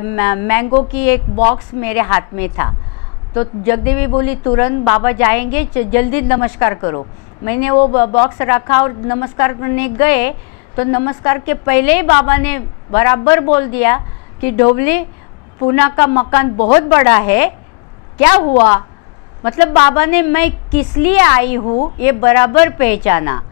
Mango की एक box मेरे हाथ में था, तो जगदेवी बोली तुरंत बाबा जाएंगे, जल्दी नमस्कार करो। मैंने वो बॉक्स रखा और नमस्कार करने गए तो नमस्कार के पहले ही बाबा ने बराबर बोल दिया कि ढोबली, पूना का मकान बहुत बड़ा है, क्या हुआ? मतलब बाबा ने मैं किस लिए आई हूँ ये बराबर पहचाना।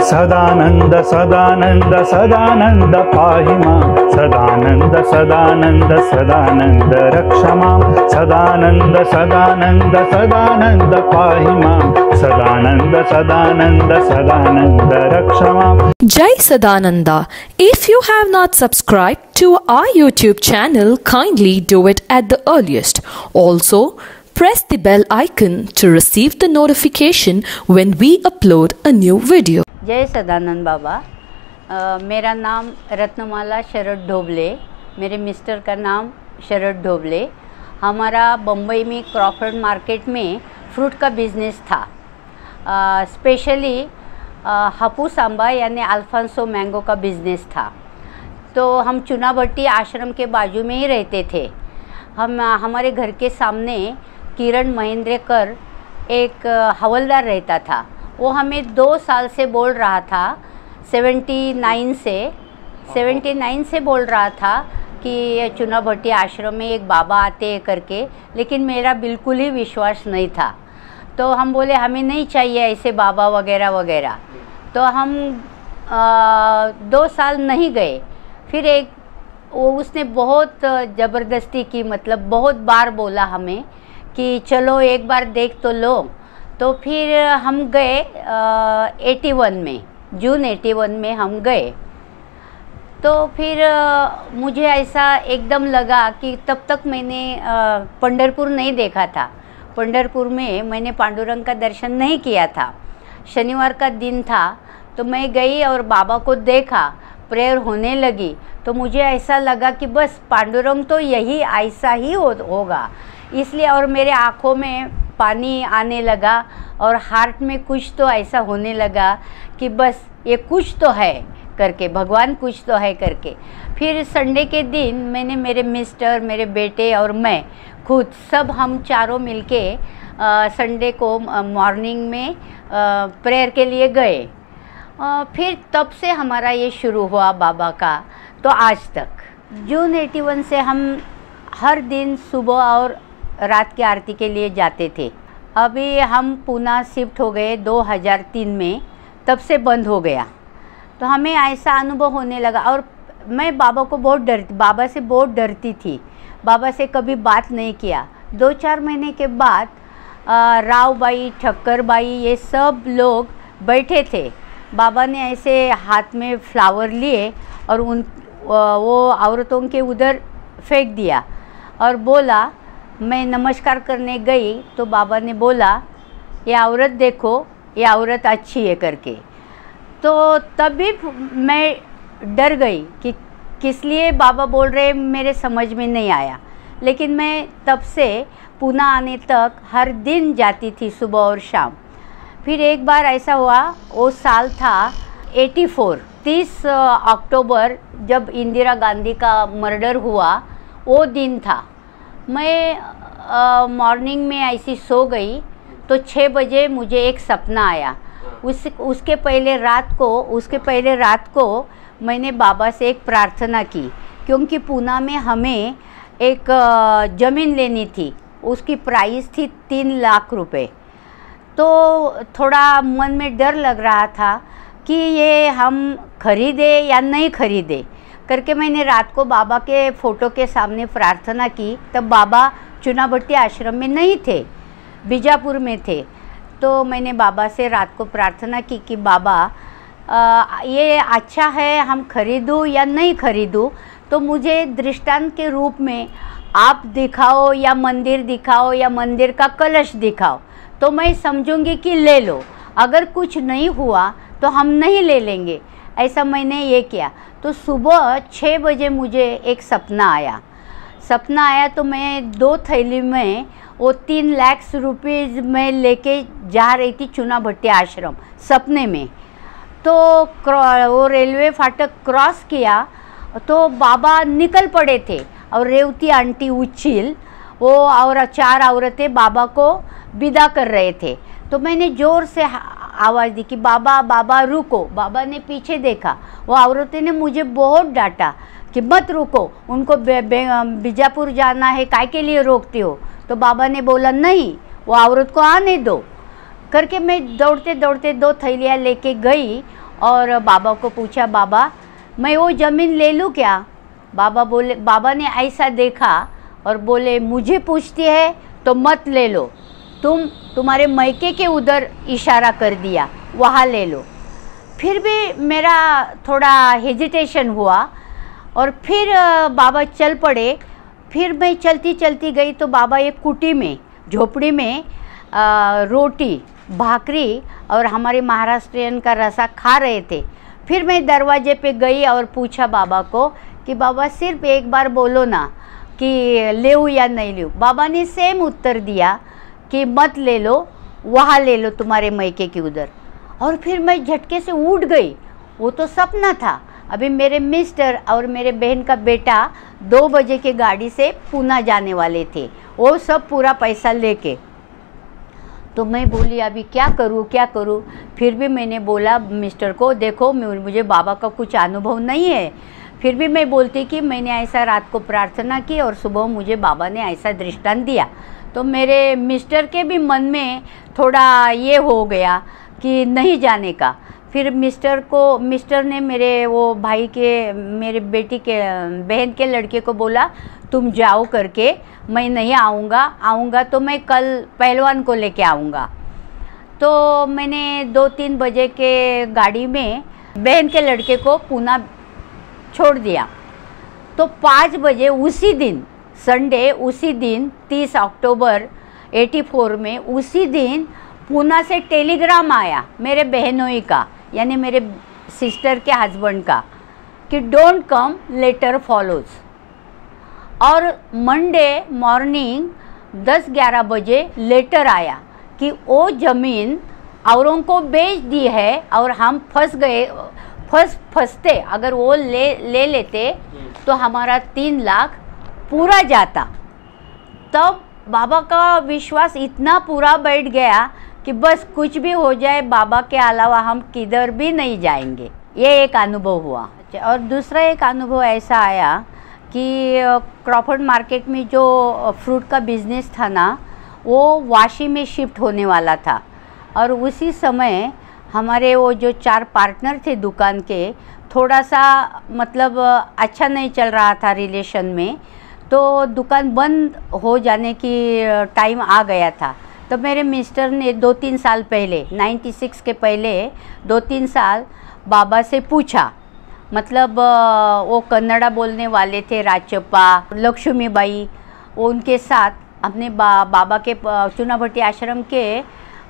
सदानंद सदानंद सदानंद पाहि मां, सदानंद सदानंद सदानंद रक्ष मां, सदानंद सदानंद सदानंद पाहि मां, सदानंद सदानंद सदानंद रक्ष मां। Jai Sadananda. If you have not subscribed to our YouTube channel, kindly do it at the earliest. Also, press the bell icon to receive the notification when we upload a new video. जय सदानंद बाबा। मेरा नाम रत्नमाला शरद ढोबले, मेरे mister का नाम शरद ढोबले। हमारा बम्बई में Crawford market में fruit का बिज़नेस था, स्पेशली हापुस आंबा यानी अल्फांसो मैंगो का बिज़नेस था। तो हम चुनाभट्टी आश्रम के बाजू में ही रहते थे। हमारे घर के सामने किरण महेंद्रकर एक हवलदार रहता था। वो हमें 2 साल से बोल रहा था, 79 से बोल रहा था कि चुनाभट्टी आश्रम में एक बाबा आते हैं करके, लेकिन मेरा बिल्कुल ही विश्वास नहीं था। तो हम बोले हमें नहीं चाहिए ऐसे बाबा वगैरह वगैरह। तो हम 2 साल नहीं गए। फिर उसने बहुत ज़बरदस्ती की, मतलब बहुत बार बोला हमें कि चलो एक बार देख तो लो। तो फिर हम गए 81 में, जून 81 में हम गए। तो फिर मुझे ऐसा एकदम लगा कि तब तक मैंने पंढरपुर नहीं देखा था। पंढरपुर में मैंने पांडुरंग का दर्शन नहीं किया था। शनिवार का दिन था तो मैं गई और बाबा को देखा, प्रेयर होने लगी तो मुझे ऐसा लगा कि बस पांडुरंग तो यही ऐसा ही होगा, इसलिए। और मेरे आँखों में पानी आने लगा और हार्ट में कुछ तो ऐसा होने लगा कि बस ये कुछ तो है करके, भगवान कुछ तो है करके। फिर संडे के दिन मैंने, मेरे मिस्टर, मेरे बेटे और मैं खुद, सब हम चारों मिलके संडे को मॉर्निंग में प्रेयर के लिए गए। फिर तब से हमारा ये शुरू हुआ बाबा का, तो आज तक। जून 81 से हम हर दिन सुबह और रात की आरती के लिए जाते थे। अभी हम पूना शिफ्ट हो गए 2003 में, तब से बंद हो गया। तो हमें ऐसा अनुभव होने लगा। और मैं बाबा से बहुत डरती थी, बाबा से कभी बात नहीं किया। 2-4 महीने के बाद राव बाई, ठक्कर बाई, ये सब लोग बैठे थे। बाबा ने ऐसे हाथ में फ्लावर लिए और वो औरतों के उधर फेंक दिया और बोला, मैं नमस्कार करने गई तो बाबा ने बोला, ये औरत देखो, ये औरत अच्छी है करके। तो तभी मैं डर गई कि किस लिए बाबा बोल रहे, मेरे समझ में नहीं आया। लेकिन मैं तब से पूना आने तक हर दिन जाती थी, सुबह और शाम। फिर एक बार ऐसा हुआ, वो साल था 84, 30 अक्टूबर, जब इंदिरा गांधी का मर्डर हुआ, वो दिन था। मैं मॉर्निंग में ऐसी सो गई तो 6 बजे मुझे एक सपना आया। उसके पहले रात को मैंने बाबा से एक प्रार्थना की, क्योंकि पूना में हमें एक ज़मीन लेनी थी, उसकी प्राइस थी 3 लाख रुपए। तो थोड़ा मन में डर लग रहा था कि ये हम खरीदे या नहीं खरीदे करके। मैंने रात को बाबा के फ़ोटो के सामने प्रार्थना की। तब बाबा चुनाभट्टी आश्रम में नहीं थे, बीजापुर में थे। तो मैंने बाबा से रात को प्रार्थना की कि बाबा ये अच्छा है, हम खरीदूँ या नहीं खरीदूँ, तो मुझे दृष्टांत के रूप में आप दिखाओ या मंदिर दिखाओ या मंदिर का कलश दिखाओ, तो मैं समझूंगी कि ले लो। अगर कुछ नहीं हुआ तो हम नहीं ले लेंगे। ऐसा मैंने ये किया। तो सुबह 6 बजे मुझे एक सपना आया तो मैं 2 थैली में वो 3 लाख रुपीज़ में लेके जा रही थी चुनाभट्टी आश्रम, सपने में। तो वो रेलवे फाटक क्रॉस किया तो बाबा निकल पड़े थे। और रेवती आंटी उच्चिल वो और 4 औरतें बाबा को विदा कर रहे थे। तो मैंने ज़ोर से आवाज़ दी कि बाबा बाबा रुको। बाबा ने पीछे देखा, वो औरतें ने मुझे बहुत डांटा कि मत रुको, उनको बीजापुर जाना है, काय के लिए रोकते हो। तो बाबा ने बोला नहीं, वो औरत को आने दो करके मैं दौड़ते दौड़ते 2 थैलियाँ लेके गई और बाबा को पूछा, बाबा मैं वो ज़मीन ले लूँ क्या? बाबा ने ऐसा देखा और बोले मुझे पूछती है तो मत ले लो, तुम्हारे मैके के उधर इशारा कर दिया, वहाँ ले लो। फिर भी मेरा थोड़ा हेजिटेशन हुआ और फिर बाबा चल पड़े। फिर मैं चलती चलती गई तो बाबा एक कुटी में, झोपड़ी में रोटी भाकरी और हमारे महाराष्ट्रियन का रसा खा रहे थे। फिर मैं दरवाजे पे गई और पूछा बाबा को कि बाबा सिर्फ एक बार बोलो ना कि ले या नहीं ले। बाबा ने सेम उत्तर दिया कि मत ले लो, वहाँ ले लो तुम्हारे मैके के उधर। और फिर मैं झटके से उठ गई। वो तो सपना था। अभी मेरे मिस्टर और मेरे बहन का बेटा 2 बजे के गाड़ी से पूना जाने वाले थे, वो सब पूरा पैसा लेके। तो मैं बोली अभी क्या करूँ। फिर भी मैंने बोला मिस्टर को, देखो मुझे बाबा का कुछ अनुभव नहीं है। फिर भी मैं बोलती कि मैंने ऐसा रात को प्रार्थना की और सुबह मुझे बाबा ने ऐसा दृष्टांत दिया। तो मेरे मिस्टर के भी मन में थोड़ा ये हो गया कि नहीं जाने का। फिर मिस्टर ने मेरे वो भाई के, मेरे बेटी के बहन के लड़के को बोला तुम जाओ करके, मैं नहीं आऊँगा तो मैं कल पहलवान को लेके आऊँगा। तो मैंने 2-3 बजे के गाड़ी में बहन के लड़के को पूना छोड़ दिया। तो 5 बजे उसी दिन संडे, उसी दिन 30 अक्टूबर 84 में, उसी दिन पूना से टेलीग्राम आया मेरे बहनोई का, यानी मेरे सिस्टर के हस्बैंड का, कि डोंट कम लेटर फॉलोज। और मंडे मॉर्निंग 10-11 बजे लेटर आया कि वो ज़मीन औरों को बेच दी है और हम फंसते, अगर वो ले लेते तो हमारा 3 लाख पूरा जाता। तब बाबा का विश्वास इतना पूरा बैठ गया कि बस कुछ भी हो जाए बाबा के अलावा हम किधर भी नहीं जाएंगे। ये एक अनुभव हुआ। और दूसरा एक अनुभव ऐसा आया कि क्रॉफर्ड मार्केट में जो फ्रूट का बिज़नेस था ना, वो वाशी में शिफ्ट होने वाला था। और उसी समय हमारे वो जो 4 पार्टनर थे दुकान के, थोड़ा सा मतलब अच्छा नहीं चल रहा था रिलेशन में, तो दुकान बंद हो जाने की टाइम आ गया था। तो मेरे मिस्टर ने 2-3 साल पहले, 96 के पहले 2-3 साल बाबा से पूछा, मतलब वो कन्नड़ा बोलने वाले थे, राजप्पा, लक्ष्मीबाई, उनके साथ अपने बाबा के चुनाभट्टी आश्रम के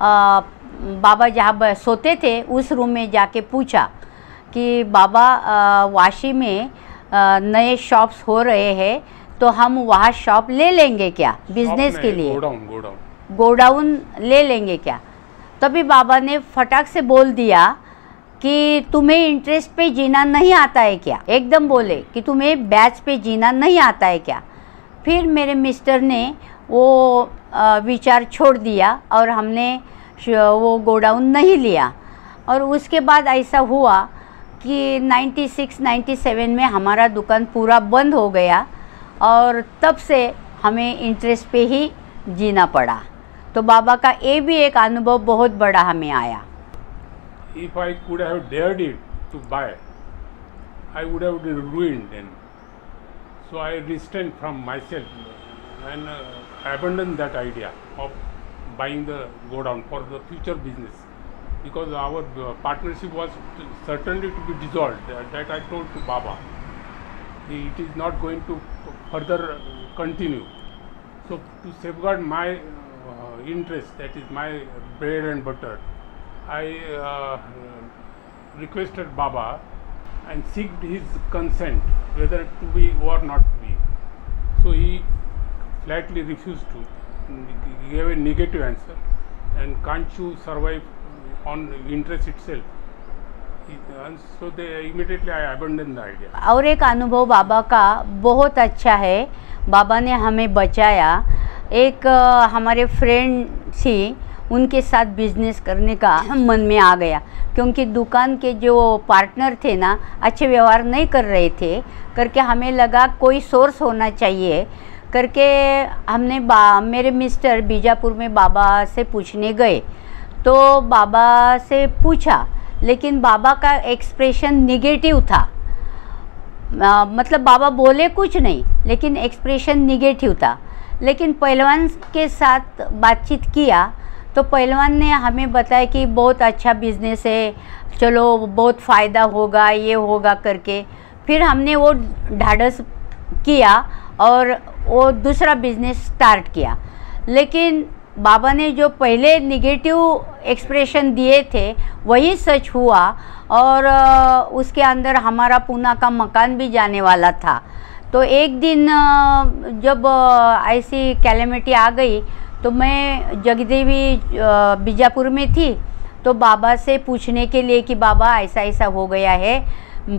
बाबा जहाँ सोते थे उस रूम में जाके पूछा कि बाबा वाशी में नए शॉप्स हो रहे हैं, तो हम वहाँ शॉप ले लेंगे क्या बिजनेस के लिए, गोडाउन ले लेंगे क्या। तभी बाबा ने फटाक से बोल दिया कि तुम्हें इंटरेस्ट पे जीना नहीं आता है क्या, एकदम बोले कि तुम्हें बैच पे जीना नहीं आता है क्या। फिर मेरे मिस्टर ने वो विचार छोड़ दिया और हमने वो गोडाउन नहीं लिया। और उसके बाद ऐसा हुआ कि 96-97 में हमारा दुकान पूरा बंद हो गया और तब से हमें इंटरेस्ट पे ही जीना पड़ा। तो बाबा का ये भी एक अनुभव बहुत बड़ा हमें आया। If I could have dared it to buy, I would have been ruined then. So I restrained from myself and abandoned that idea of buying the godown for the future business, because our partnership was certainly to be dissolved. That I told to Baba. It is not going to further continue. So to safeguard my interest, that is my bread and butter, I requested Baba and seeked his consent whether to be or not to be. So he flatly refused to. He gave a negative answer. And can't you survive on interest itself? So they immediately I abandoned the idea. और एक अनुभव बाबा का बहुत अच्छा है, बाबा ने हमें बचाया। एक हमारे फ्रेंड थी, उनके साथ बिजनेस करने का मन में आ गया, क्योंकि दुकान के जो पार्टनर थे ना अच्छे व्यवहार नहीं कर रहे थे करके हमें लगा कोई सोर्स होना चाहिए करके हमने मेरे मिस्टर बीजापुर में बाबा से पूछने गए। तो बाबा से पूछा, लेकिन बाबा का एक्सप्रेशन निगेटिव था। मतलब बाबा बोले कुछ नहीं, लेकिन एक्सप्रेशन निगेटिव था। लेकिन पहलवान के साथ बातचीत किया तो पहलवान ने हमें बताया कि बहुत अच्छा बिजनेस है, चलो बहुत फ़ायदा होगा, ये होगा करके। फिर हमने वो ढाढ़स किया और वो दूसरा बिजनेस स्टार्ट किया। लेकिन बाबा ने जो पहले निगेटिव एक्सप्रेशन दिए थे वही सच हुआ, और उसके अंदर हमारा पूना का मकान भी जाने वाला था। तो एक दिन जब ऐसी कैलेमिटी आ गई तो मैं जगदेवी बीजापुर में थी, तो बाबा से पूछने के लिए कि बाबा ऐसा ऐसा हो गया है,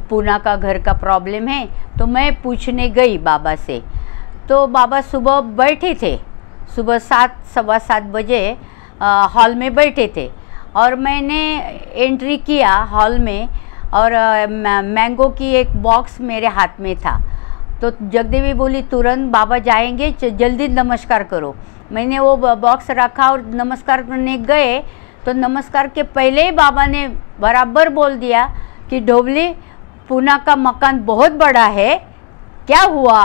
पूना का घर का प्रॉब्लम है। तो मैं पूछने गई बाबा से। तो बाबा सुबह बैठे थे, सुबह 7-7:15 बजे हॉल में बैठे थे, और मैंने एंट्री किया हॉल में, और मैंगो की एक बॉक्स मेरे हाथ में था। तो जगदेवी बोली तुरंत बाबा जाएंगे, जल्दी नमस्कार करो। मैंने वो बॉक्स रखा और नमस्कार करने गए तो नमस्कार के पहले ही बाबा ने बराबर बोल दिया कि ढोबली, पूना का मकान बहुत बड़ा है, क्या हुआ?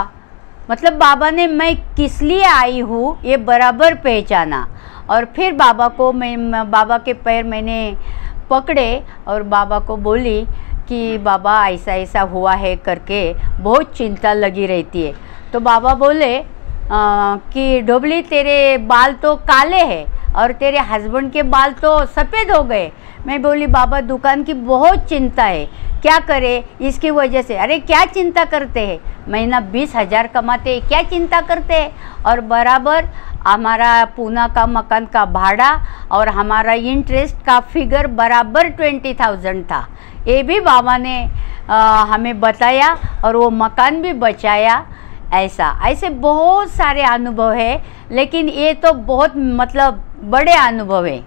मतलब बाबा ने मैं किस लिए आई हूँ ये बराबर पहचाना। और फिर बाबा के पैर मैंने पकड़े और बाबा को बोली कि बाबा ऐसा ऐसा हुआ है करके बहुत चिंता लगी रहती है। तो बाबा बोले कि ढोबली, तेरे बाल तो काले हैं और तेरे हस्बैंड के बाल तो सफ़ेद हो गए। मैं बोली बाबा दुकान की बहुत चिंता है, क्या करे इसकी वजह से। अरे क्या चिंता करते हैं, महीना 20,000 कमाते हैं, क्या चिंता करते हैं। और बराबर हमारा पूना का मकान का भाड़ा और हमारा इंटरेस्ट का फिगर बराबर 20,000 था। ये भी बाबा ने हमें बताया और वो मकान भी बचाया। ऐसे बहुत सारे अनुभव है, लेकिन ये तो बहुत मतलब बड़े अनुभव है।